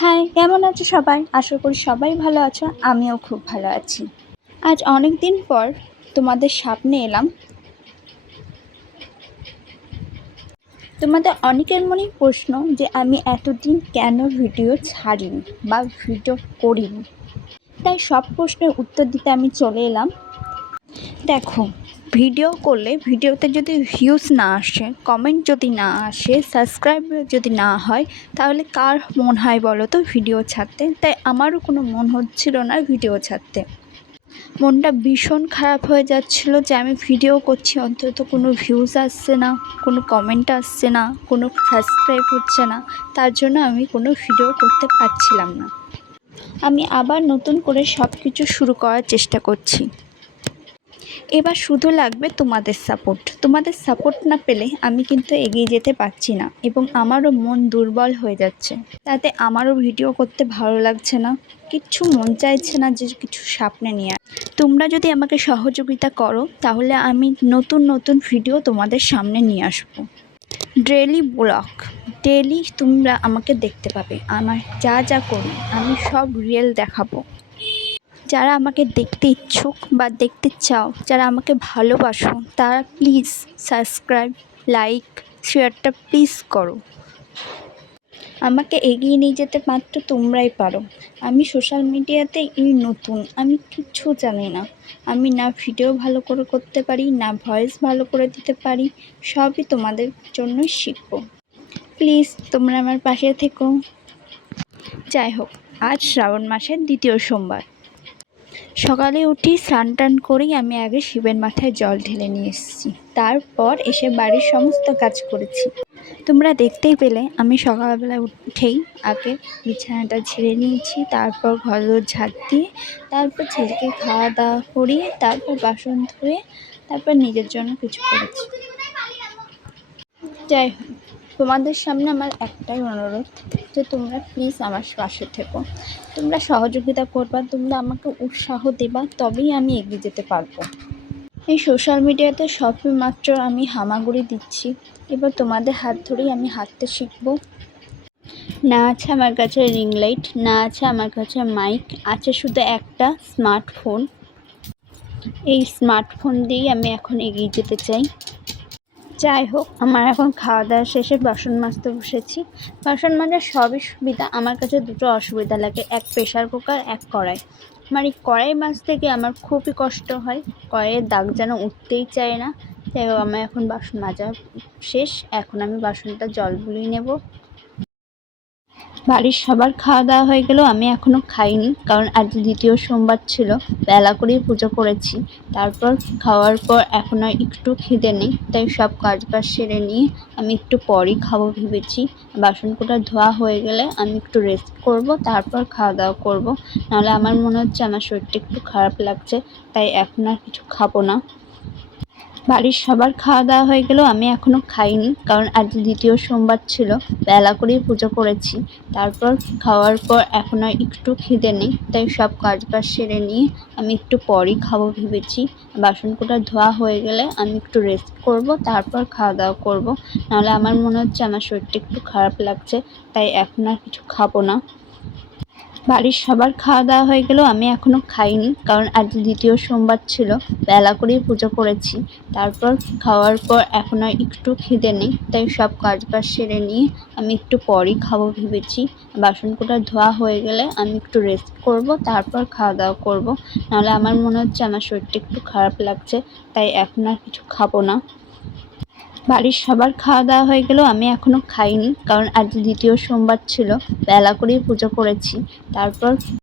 High, কেমন আছো সবাই? আশা করি সবাই ভালো আছো। আমিও খুব ভালো আছি। আজ অনেক দিন পর তোমাদের সামনে এলাম। তোমাদের অনেকের মনেই প্রশ্ন যে আমি এতদিন কেন ভিডিও ছাড়িনি বা ভিডিও করিনি। তাই সব প্রশ্নের উত্তর দিতে আমি চলে এলাম। দেখো, ভিডিও করলে ভিডিওতে যদি ভিউজ না আসে, কমেন্ট যদি না আসে, সাবস্ক্রাইব যদি না হয়, তাহলে কার মন হয় বলো তো ভিডিও ছাড়তে? তাই আমারও কোনো মন হচ্ছিল না ভিডিও ছাড়তে। মনটা ভীষণ খারাপ হয়ে যাচ্ছিল যে আমি ভিডিও করছি, অন্তত কোনো ভিউজ আসছে না, কোনো কমেন্ট আসছে না, কোনো সাবস্ক্রাইব হচ্ছে না। তার জন্য আমি কোনো ভিডিও করতে পারছিলাম না। আমি আবার নতুন করে সব কিছু শুরু করার চেষ্টা করছি। এবার শুধু লাগবে তোমাদের সাপোর্ট। তোমাদের সাপোর্ট না পেলে আমি কিন্তু এগিয়ে যেতে পারছি না এবং আমারও মন দুর্বল হয়ে যাচ্ছে। তাতে আমারও ভিডিও করতে ভালো লাগছে না, কিচ্ছু মন চাইছে না যে কিছু সামনে নিয়ে। তোমরা যদি আমাকে সহযোগিতা করো তাহলে আমি নতুন নতুন ভিডিও তোমাদের সামনে নিয়ে আসবো। ডেইলি ব্লগ, ডেইলি তোমরা আমাকে দেখতে পাবে। আমার যা যা করি আমি সব রিয়েল দেখাবো। যারা আমাকে দেখতে ইচ্ছুক বা দেখতে চাও, যারা আমাকে ভালোবাসো, তারা প্লিজ সাবস্ক্রাইব, লাইক, শেয়ারটা প্লিজ করো। আমাকে এগিয়ে নিয়ে যেতে মাত্র তোমরাই পারো। আমি সোশ্যাল মিডিয়াতে নতুন, আমি কিচ্ছু জানি না। আমি না ভিডিও ভালো করে করতে পারি, না ভয়েস ভালো করে দিতে পারি। সবই তোমাদের জন্যই শিখবো। প্লিজ তোমরা আমার পাশে থেকো। যাই হোক, আজ শ্রাবণ মাসের দ্বিতীয় সোমবার। সকালে উঠি, স্নান টান করেই আমি আগে শিবের মাথায় জল ঢেলে নিয়ে এসেছি। তারপর এসে বাড়ির সমস্ত কাজ করেছি। তোমরা দেখতেই পেলে আমি সকালবেলা উঠেই আগে বিছানাটা ঝেড়ে নিয়েছি, তারপর ঘর ঝাড় দিয়ে, তারপর ছেলেকে খাওয়া দাওয়া করিয়ে, তারপর বাসন ধুয়ে, তারপর নিজের জন্য কিছু করেছি। যাই হোক, তোমাদের সামনে আমার একটাই অনুরোধ যে তোমরা প্লিজ আমার পাশে থেকো। তোমরা সহযোগিতা করবা, তোমরা আমাকে উৎসাহ দেবা, তবেই আমি এগিয়ে যেতে পারবো। এই সোশ্যাল মিডিয়াতে সবই মাত্র আমি হামাগুড়ি দিচ্ছি। এবার তোমাদের হাত ধরেই আমি হাঁটতে শিখবো। না আছে আমার কাছে রিং লাইট, না আছে আমার কাছে মাইক, আছে শুধু একটা স্মার্টফোন। এই স্মার্টফোন দিয়েই আমি এখন এগিয়ে যেতে চাই। যাই হোক, আমার এখন খাওয়া দাওয়া শেষে বাসন মাজতে বসেছি। বাসন মাজার সবই সুবিধা, আমার কাছে দুটো অসুবিধা লাগে, এক প্রেশার কুকার, এক কড়াই। আমার এই কড়াই মাজতে গিয়ে আমার খুবই কষ্ট হয়, কড়াইয়ের দাগ যেন উঠতেই চায় না। যাই হোক, আমার এখন বাসন মাজা শেষ, এখন আমি বাসনটা জল বুলিয়ে নেব। বাড়ির সবার খাওয়া দাওয়া হয়ে গেলেও আমি এখনও খাইনি, কারণ আজ দ্বিতীয় সোমবার ছিল, বেলা করেই পুজো করেছি। তারপর খাওয়ার পর এখন আর একটু খিদে নেই, তাই সব কাজ বাজ সেরে নিয়ে আমি একটু পরই খাবো ভেবেছি। বাসনকোটা ধোয়া হয়ে গেলে আমি একটু রেস্ট করব, তারপর খাওয়া দাওয়া করব। নাহলে আমার মনে হচ্ছে আমার শরীরটা একটু খারাপ লাগছে, তাই এখন আর কিছু খাবো না। বাড়ির সবার খাওয়া দাওয়া হয়ে গেলেও আমি এখনও খাইনি, কারণ আজ দ্বিতীয় সোমবার ছিল, বেলা করেই পুজো করেছি। তারপর খাওয়ার পর এখন আর একটু খিদে নেই, তাই সব কাজ বাজ সেরে নিয়ে আমি একটু পরই খাবো ভেবেছি। বাসনকোটা ধোয়া হয়ে গেলে আমি একটু রেস্ট করব, তারপর খাওয়া দাওয়া করব। নাহলে আমার মনে হচ্ছে আমার শরীরটা একটু খারাপ লাগছে, তাই এখন আর কিছু খাবো না। বাড়ির সবার খাওয়া দাওয়া হয়ে গেলেও আমি এখনও খাইনি, কারণ আজ দ্বিতীয় সোমবার ছিল, বেলা করেই পুজো করেছি। তারপর খাওয়ার পর এখন আর একটু খিদে নেই, তাই সব কাজ বাজ সেরে নিয়ে আমি একটু পরই খাবো ভেবেছি। বাসনকোটা ধোয়া হয়ে গেলে আমি একটু রেস্ট করব, তারপর খাওয়া দাওয়া করব। নাহলে আমার মনে হচ্ছে আমার শরীরটা একটু খারাপ লাগছে, তাই এখন আর কিছু খাবো না। বাড়ির সবার খাওয়া দাওয়া হয়ে গেলেও আমি এখনও খাইনি, কারণ আজ দ্বিতীয় সোমবার ছিল, বেলা করেই পুজো করেছি। তারপর